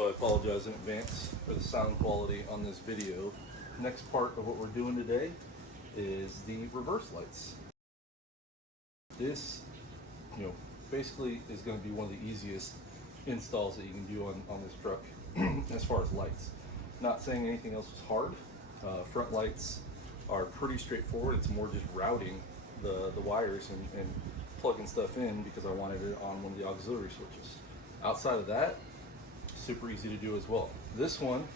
so I apologize in advance for the sound quality on this video. Next part of what we're doing today is the reverse lights. This, basically is going to be one of the easiest installs that you can do on this truck as far as lights. Not saying anything else is hard. Front lights are pretty straightforward. It's more just routing the wires and plugging stuff in because I wanted it on one of the auxiliary switches. Outside of that, super easy to do as well. This one,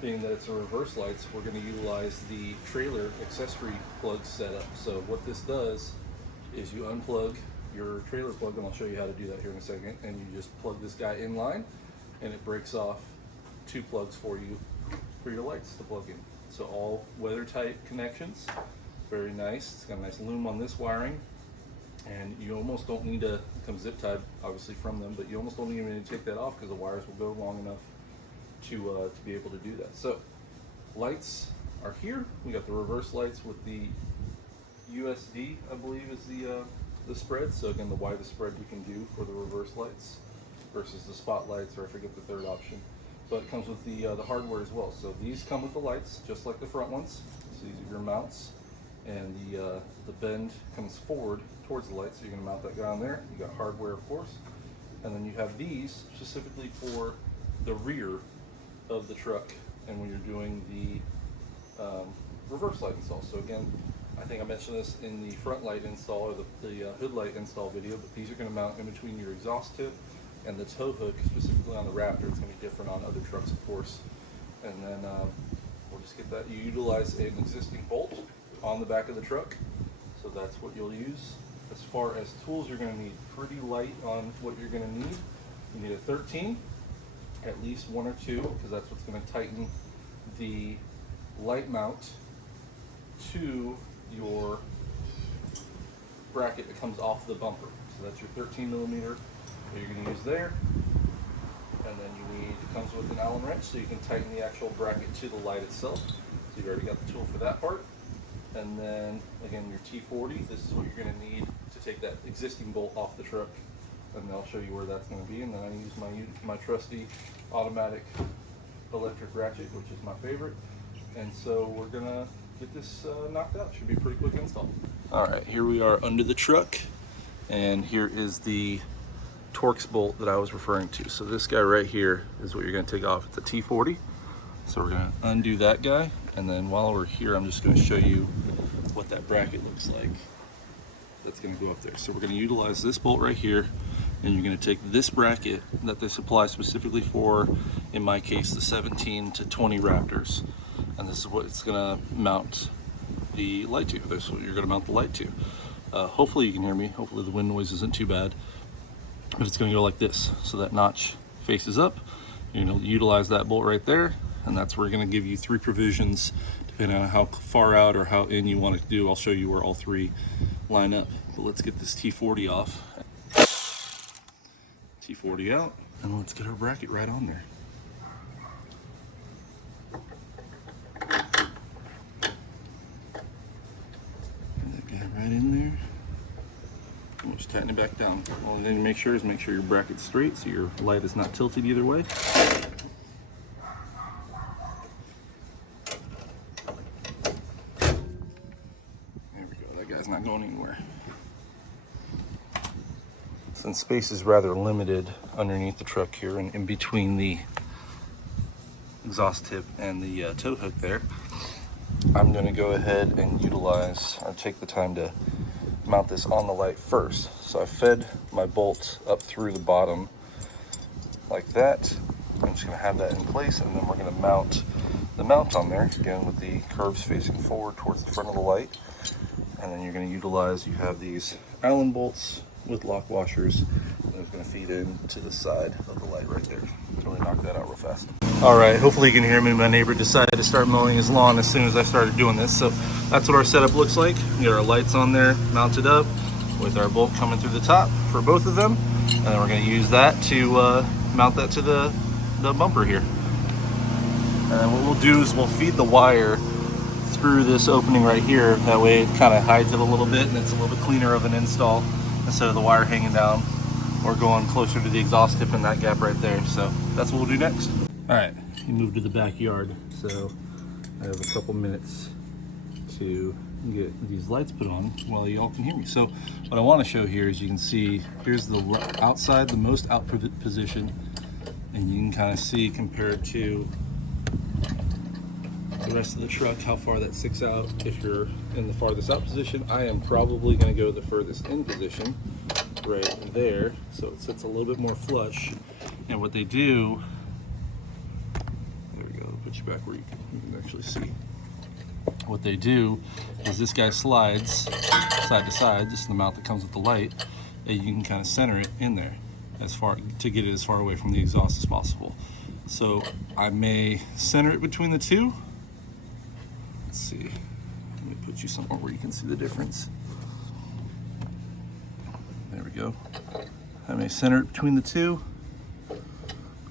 being that it's a reverse lights, we're going to utilize the trailer accessory plug setup. So what this does is you unplug your trailer plug, and I'll show you how to do that here in a second, and you just plug this guy in line and it breaks off two plugs for you for your lights to plug in. So all weather tight connections, very nice. It's got a nice loom on this wiring, and you almost don't need to, it comes zip tied obviously from them, but you almost don't even need to take that off because the wires will go long enough to be able to do that. So lights are here. We got the reverse lights with the USD, I believe is the spread. So again, the widest spread we can do for the reverse lights versus the spotlights, or I forget the third option. But it comes with the hardware as well. So these come with the lights, just like the front ones. So these are your mounts, and the bend comes forward towards the light, so you're going to mount that guy on there. You got hardware, of course, and then you have these specifically for the rear of the truck, and when you're doing the reverse light install. So again, I think I mentioned this in the front light install or the hood light install video, but these are going to mount in between your exhaust tip and the tow hook, specifically on the Raptor. It's going to be different on other trucks, of course. And then we'll just get that. You utilize an existing bolt on the back of the truck, so that's what you'll use. As far as tools, you're going to need pretty light on what you're going to need. You need a 13, at least one or two, because that's what's going to tighten the light mount to your bracket that comes off the bumper. So that's your 13 millimeter that you're going to use there. And then you need, it comes with an Allen wrench so you can tighten the actual bracket to the light itself. So you've already got the tool for that part. And then again, your T40, this is what you're going to need to take that existing bolt off the truck, and I'll show you where that's going to be. And then I use my trusty automatic electric ratchet, which is my favorite. And so we're going to get this knocked out. Should be a pretty quick install. All right, here we are under the truck, and here is the Torx bolt that I was referring to. So this guy right here is what you're going to take off. It's a T40. So we're going to undo that guy, and then while we're here, I'm just going to show you what that bracket looks like. That's going to go up there. So we're going to utilize this bolt right here, and you're going to take this bracket that they supply specifically for, in my case, the 17 to 20 Raptors, and this is what it's going to mount the light to. This is what you're going to mount the light to. Hopefully you can hear me. Hopefully the wind noise isn't too bad, but it's going to go like this. So that notch faces up. You're going to utilize that bolt right there, and that's where we're going to give you three provisions depending on how far out or how in you want to do. I'll show you where all three line up. But let's get this T40 off. T40 out, and let's get our bracket right on there. Get that guy right in there. And just tighten it back down. All you need to make sure your bracket's straight so your light is not tilted either way. Not going anywhere. Since space is rather limited underneath the truck here and in between the exhaust tip and the tow hook there, I'm going to go ahead and take the time to mount this on the light first. So I fed my bolt up through the bottom like that. I'm just going to have that in place, and then we're going to mount the mount on there again with the curves facing forward towards the front of the light. And then you're going to utilize, you have these Allen bolts with lock washers, and it's going to feed into the side of the light right there. Really knock that out real fast. All right, hopefully you can hear me. My neighbor decided to start mowing his lawn as soon as I started doing this. So that's what our setup looks like. We got our lights on there mounted up with our bolt coming through the top for both of them. And then we're going to use that to mount that to the bumper here. And then what we'll do is we'll feed the wire through this opening right here. That way it kind of hides it a little bit, and it's a little bit cleaner of an install instead of the wire hanging down or going closer to the exhaust tip in that gap right there. So that's what we'll do next. All right, you move to the backyard, so I have a couple minutes to get these lights put on while y'all can hear me. So what I want to show here is you can see here's the outside, the most out position, and you can kind of see compared to the rest of the truck how far that sticks out. If you're in the farthest out position, I am probably going to go the furthest in position right there, so it sits a little bit more flush. And what they do, there we go, put you back where you can actually see. What they do is this guy slides side to side, just the mount that comes with the light, and you can kind of center it in there as far to get it as far away from the exhaust as possible. So I may center it between the two. Let's see, let me put you somewhere where you can see the difference. There we go. I may center it between the two,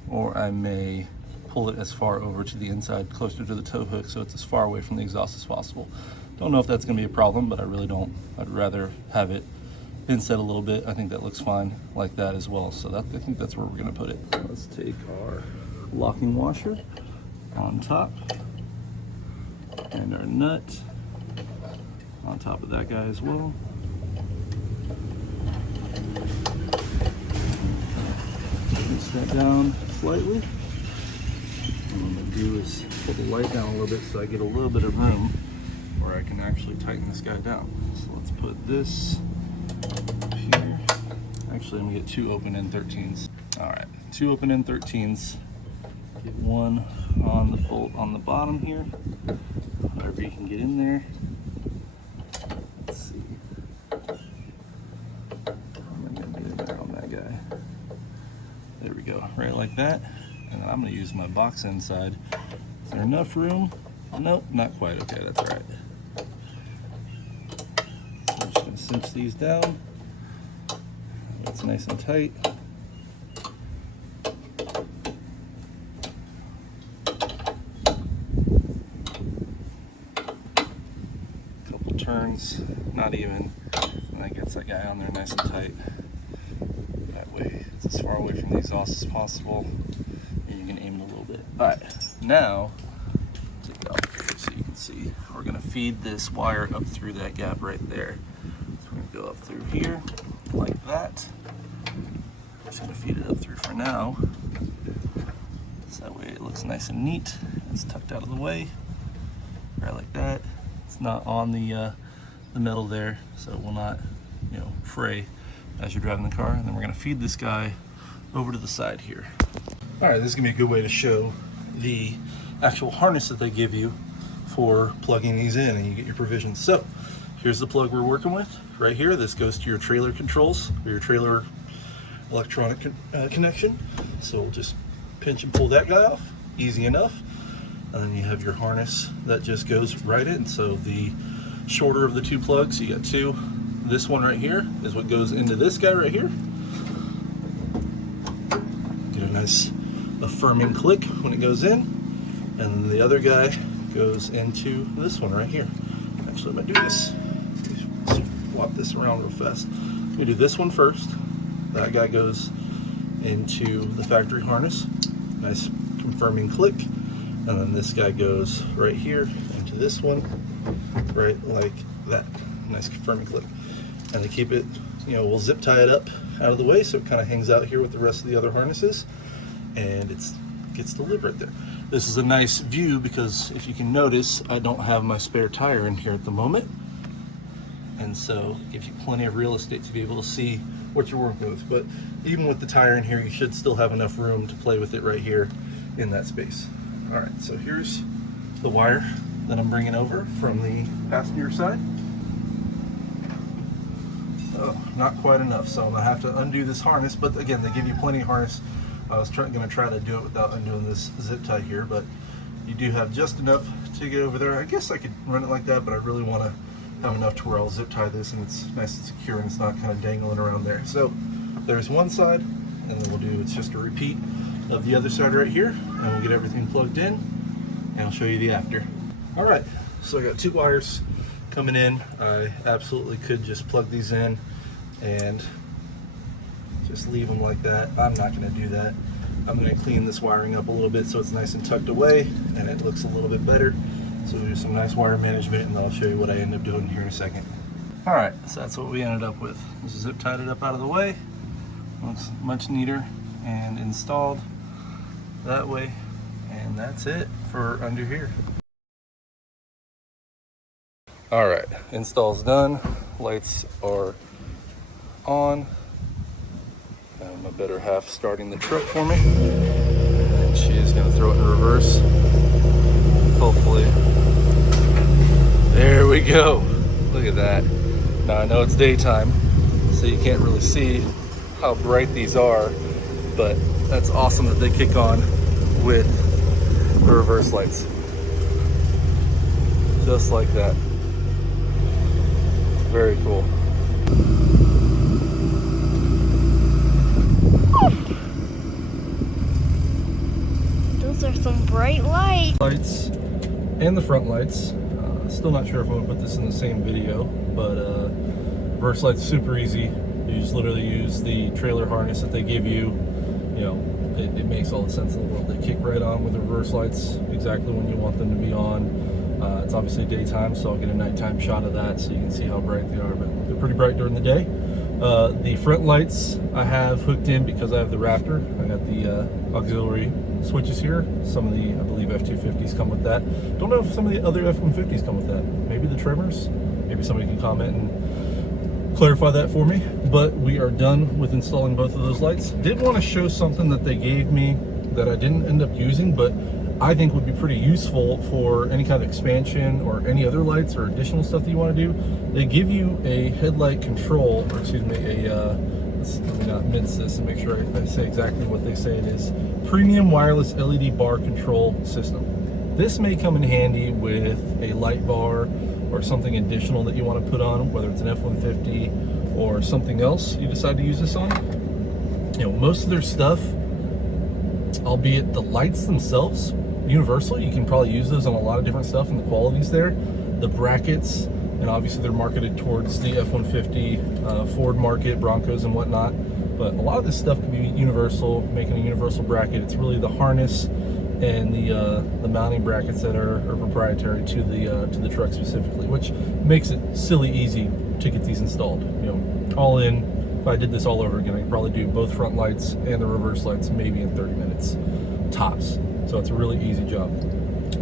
or I may pull it as far over to the inside, closer to the tow hook, so it's as far away from the exhaust as possible. Don't know if that's going to be a problem, but I really don't. I'd rather have it inset a little bit. I think that looks fine like that as well. So I think that's where we're going to put it. Let's take our locking washer on top and our nut on top of that guy as well. Push that down slightly. What I'm going to do is pull the light down a little bit so I get a little bit of room where I can actually tighten this guy down. So let's put this up here. Actually, I'm going to get 2 open end 13s. All right, 2 open end 13s. Get one on the bolt on the bottom here. However you can get in there. Let's see. I'm going to get in there on that guy. There we go, right like that. And then I'm going to use my box inside. Is there enough room? Nope, not quite. Okay, that's all right. So I'm just going to cinch these down. It's nice and tight. Couple turns, not even, and that gets that guy on there nice and tight. That way it's as far away from the exhaust as possible. You can aim it a little bit. All right, now take it off so you can see. We're gonna feed this wire up through that gap right there. So we're gonna go up through here like that. Just gonna feed it up through for now. So that way it looks nice and neat. It's tucked out of the way, right like that. It's not on the metal there, so it will not, fray as you're driving the car. And then we're gonna feed this guy over to the side here. All right, this is gonna be a good way to show the actual harness that they give you for plugging these in and you get your provisions. So here's the plug we're working with right here. This goes to your trailer controls or your trailer electronic connection. So we'll just pinch and pull that guy off, easy enough. And then you have your harness that just goes right in. So the shorter of the 2 plugs, you got 2. This one right here is what goes into this guy right here. Get a nice affirming click when it goes in, and the other guy goes into this one right here. Actually, I'm gonna do this. Swap this around real fast. I'm gonna do this one first. That guy goes into the factory harness. Nice confirming click, and then this guy goes right here into this one, right like that. Nice confirming click. And to keep it, we'll zip tie it up out of the way so it kind of hangs out here with the rest of the other harnesses. And it gets to live right there. This is a nice view because if you can notice, I don't have my spare tire in here at the moment. And so it gives you plenty of real estate to be able to see what you're working with. But even with the tire in here, you should still have enough room to play with it right here in that space. All right, so here's the wire that I'm bringing over from the passenger side. Oh, not quite enough, so I'm gonna have to undo this harness, but again, they give you plenty of harness. I was gonna try to do it without undoing this zip tie here, but you do have just enough to get over there. I guess I could run it like that, but I really wanna have enough to where I'll zip tie this and it's nice and secure and it's not kind of dangling around there. So there's one side, and then it's just a repeat of the other side right here, and we'll get everything plugged in, and I'll show you the after. All right, so I got 2 wires coming in. I absolutely could just plug these in and just leave them like that. I'm not going to do that. I'm going to clean this wiring up a little bit so it's nice and tucked away and it looks a little bit better. So we'll do some nice wire management, and then I'll show you what I end up doing here in a second. All right, so that's what we ended up with. Just zip tied it up out of the way. Looks much neater and installed that way. And that's it for under here. All right, install's done. Lights are on. My better half starting the truck for me. And she is gonna throw it in reverse. Hopefully. There we go. Look at that. Now I know it's daytime, so you can't really see how bright these are, but that's awesome that they kick on with the reverse lights. Just like that. Very cool. Those are some bright lights. Lights and the front lights. Still not sure if I'm gonna put this in the same video, but reverse lights super easy. You just literally use the trailer harness that they give you. You know, it makes all the sense in the world. They kick right on with the reverse lights exactly when you want them to be on. It's obviously daytime, so I'll get a nighttime shot of that so you can see how bright they are, but they're pretty bright during the day. The front lights I have hooked in because I have the Raptor. I got the auxiliary switches here. Some of the, I believe, F250s come with that. Don't know if some of the other F150s come with that. Maybe the Tremors. Maybe somebody can comment and clarify that for me. But we are done with installing both of those lights. Did want to show something that they gave me that I didn't end up using, but I think would be pretty useful for any kind of expansion or any other lights or additional stuff that you want to do. They give you a headlight control, or excuse me, let me not mince this and make sure I say exactly what they say it is. Premium wireless LED bar control system. This may come in handy with a light bar or something additional that you want to put on, whether it's an F-150 or something else you decide to use this on. You know, most of their stuff, albeit the lights themselves, universal, you can probably use those on a lot of different stuff, and the quality's there. The brackets, and obviously they're marketed towards the F-150 Ford market, Broncos and whatnot, but a lot of this stuff can be universal, making a universal bracket. It's really the harness and the mounting brackets that are proprietary to the truck specifically, which makes it silly easy to get these installed. You know, all in, if I did this all over again, I could probably do both front lights and the reverse lights maybe in 30 minutes tops. So it's a really easy job.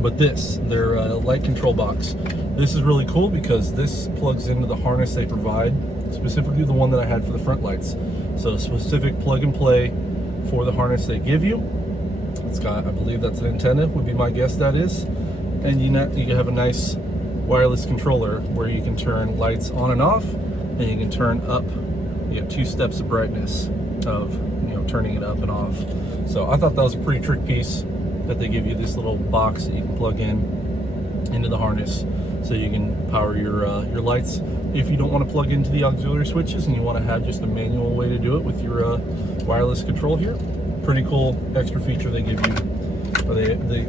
But this, their light control box, this is really cool because this plugs into the harness they provide, specifically the one that I had for the front lights. So specific plug and play for the harness they give you. It's got, I believe that's an antenna, would be my guess that is. And you have a nice wireless controller where you can turn lights on and off, and you can turn up. You have 2 steps of brightness of, you know, turning it up and off. So I thought that was a pretty trick piece that they give you, this little box that you can plug into the harness so you can power your lights. If you don't want to plug into the auxiliary switches and you want to have just a manual way to do it with your wireless control here, pretty cool extra feature they give you, or they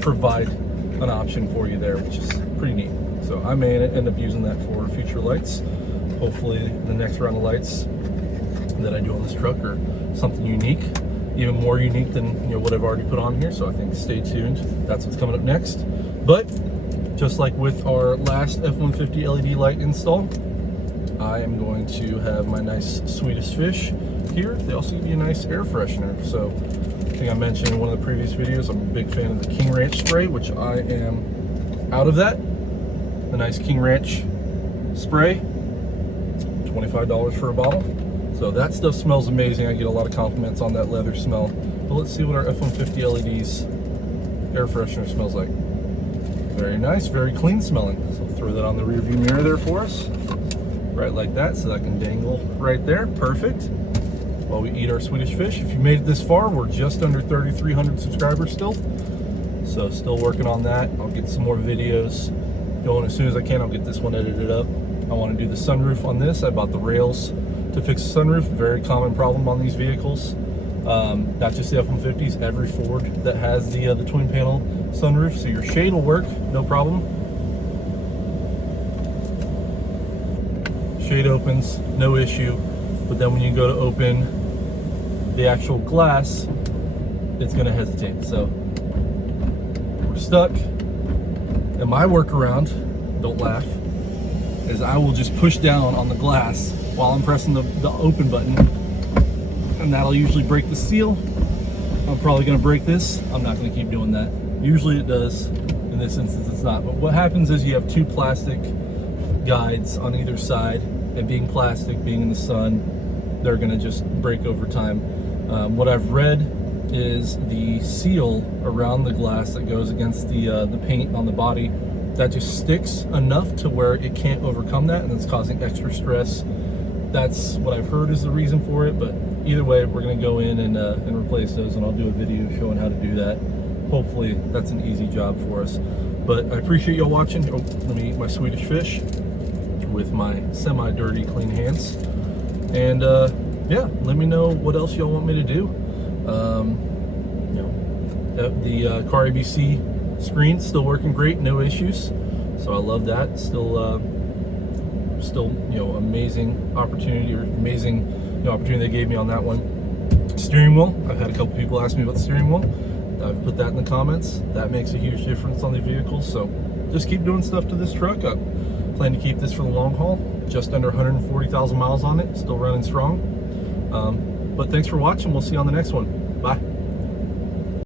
provide an option for you there, which is pretty neat. So I may end up using that for future lights. Hopefully the next round of lights that I do on this truck are something unique, even more unique than, you know, what I've already put on here. So I think stay tuned. That's what's coming up next. But just like with our last F-150 LED light install, I am going to have my nice Swedish Fish here. They also give you a nice air freshener. So I think I mentioned in one of the previous videos, I'm a big fan of the King Ranch spray, which I am out of that. The nice King Ranch spray, $25 for a bottle. So that stuff smells amazing. I get a lot of compliments on that leather smell. But let's see what our F-150 LEDs air freshener smells like. Very nice, very clean smelling. So I'll throw that on the rear view mirror there for us. Right like that, so that can dangle right there. Perfect. While we eat our Swedish Fish. If you made it this far, we're just under 3,300 subscribers still. So still working on that. I'll get some more videos going as soon as I can. I'll get this one edited up. I want to do the sunroof on this. I bought the rails to fix the sunroof. Very common problem on these vehicles. Not just the F-150s, every Ford that has the twin panel sunroof. So your shade will work, no problem. Shade opens, no issue. But then when you go to open the actual glass, it's gonna hesitate. So we're stuck. And my workaround, don't laugh, is I will just push down on the glass while I'm pressing the open button, and that'll usually break the seal. I'm probably gonna break this. I'm not gonna keep doing that. Usually it does. In this instance, it's not. But what happens is you have two plastic guides on either side, and being plastic, being in the sun, they're gonna just break over time. What I've read is the seal around the glass that goes against the paint on the body, that just sticks enough to where it can't overcome that, and it's causing extra stress. That's what I've heard is the reason for it. But either way, we're gonna go in and replace those, and I'll do a video showing how to do that. Hopefully that's an easy job for us. But I appreciate y'all watching. Oh, let me eat my Swedish fish with my semi-dirty clean hands. And yeah, let me know what else y'all want me to do. You know, the car ABC screen still working great, no issues. So I love that. Still, you know, amazing opportunity, or amazing, you know, opportunity they gave me on that one. Steering wheel. I've had a couple people ask me about the steering wheel. I've put that in the comments. That makes a huge difference on the vehicles. So just keep doing stuff to this truck. I plan to keep this for the long haul. Just under 140,000 miles on it. Still running strong. But thanks for watching. We'll see you on the next one. Bye.